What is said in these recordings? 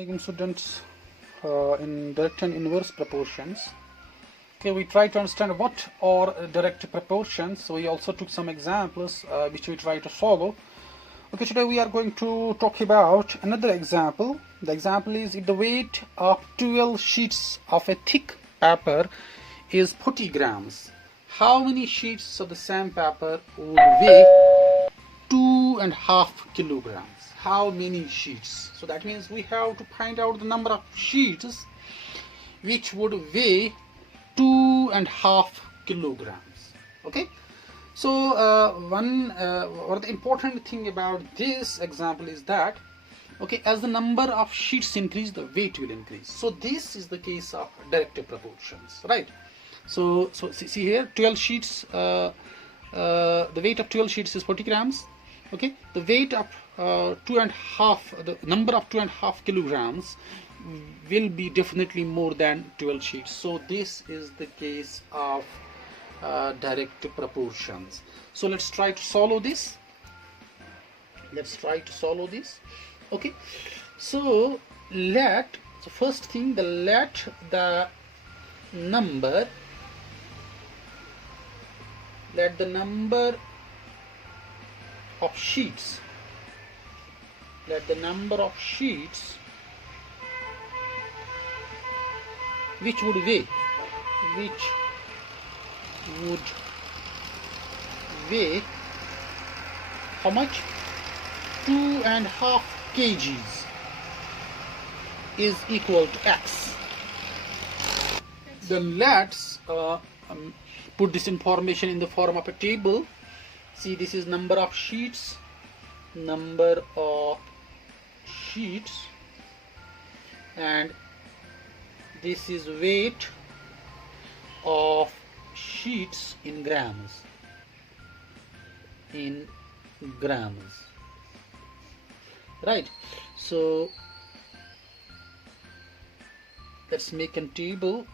Assalamualaikum students. In direct and inverse proportions, okay, we try to understand what are direct proportions. So we also took some examples which we try to follow. Okay, today we are going to talk about another example. The example is if the weight of 12 sheets of a thick paper is 40 grams, how many sheets of the same paper would weigh 2.5 kilograms? How many sheets? So that means we have to find out the number of sheets which would weigh 2.5 kilograms. Okay, so one the important thing about this example is that, okay, as the number of sheets increase, the weight will increase. So this is the case of direct proportions, right? So see here, 12 sheets, the weight of 12 sheets is 40 grams. Okay, the weight of the number of 2.5 kilograms will be definitely more than 12 sheets. So this is the case of direct proportions. So let's try to solve this. Okay, so first thing, let the number of sheets which would weigh how much? 2.5 kgs is equal to X. Then let's put this information in the form of a table. See, this is number of sheets, and this is weight of sheets in grams. Right, so let's make a table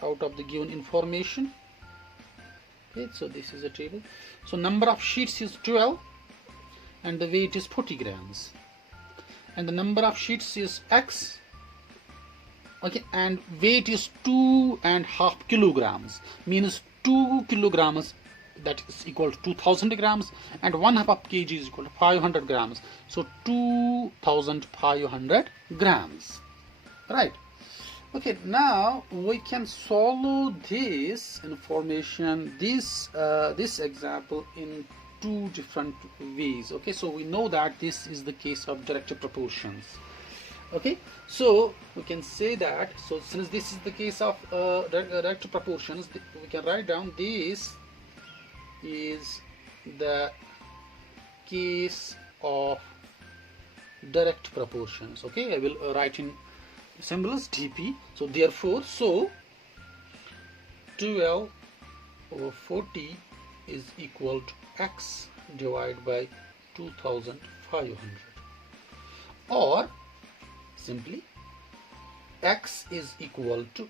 out of the given information. Okay, so this is a table. So number of sheets is 12 and the weight is 40 grams, and the number of sheets is X. Okay, and weight is 2.5 kilograms, means 2 kilograms, that is equal to 2000 grams, and 1/2 of kg is equal to 500 grams. So 2500 grams, right? Okay, now we can solve this information, this example in two different ways. Okay, so we know that this is the case of direct proportions. Okay, so we can say that, so since this is the case of direct proportions, we can write down this is the case of direct proportions. Okay, I will write in symbols dp. So therefore, 12 over 40 is equal to X divided by 2500, or simply X is equal to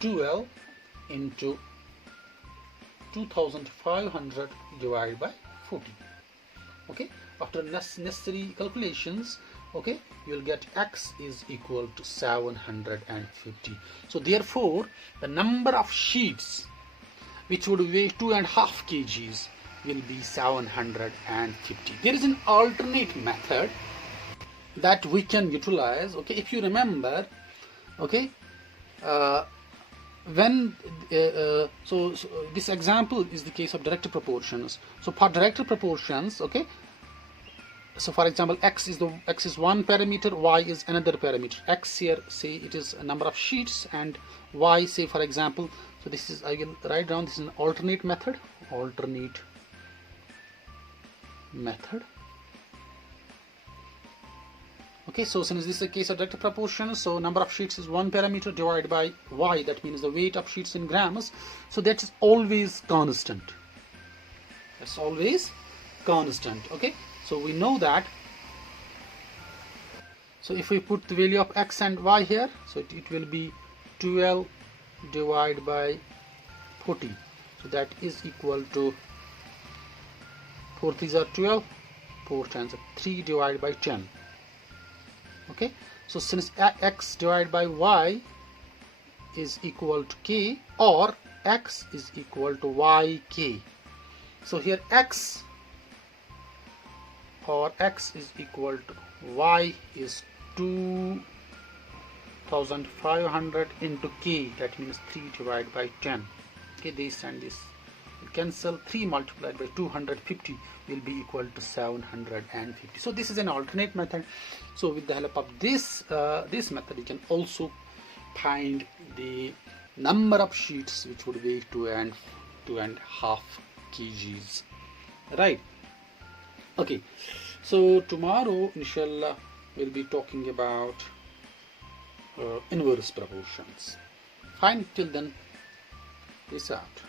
12 into 2500 divided by 40. Okay, after necessary calculations, okay, you will get X is equal to 750. So therefore, the number of sheets which would weigh 2.5 kgs will be 750. There is an alternate method that we can utilize. Okay, if you remember, okay, so this example is the case of direct proportions. So for direct proportions, okay, so for example, X is one parameter, Y is another parameter. X here, say it is a number of sheets, and Y, say for example, so this is, I will write down, this is an alternate method. Okay, so since this is a case of direct proportions, so number of sheets is one parameter divided by Y, that means the weight of sheets in grams. So that is always constant. Okay, so we know that. So if we put the value of X and Y here, so it will be 12 divided by 40. So that is equal to 4 3s are 12, 4 times 3 divided by 10. Okay, so since x divided by y is equal to k, or x is equal to yk, so here x is equal to y is 2500 into k, that means 3 divided by 10. Okay, this and this cancel, 3 multiplied by 250 will be equal to 750. So this is an alternate method. So with the help of this this method, you can also find the number of sheets which would weigh 2.5 kgs, right? Okay, so tomorrow inshallah we'll be talking about inverse proportions. Fine, till then, peace out.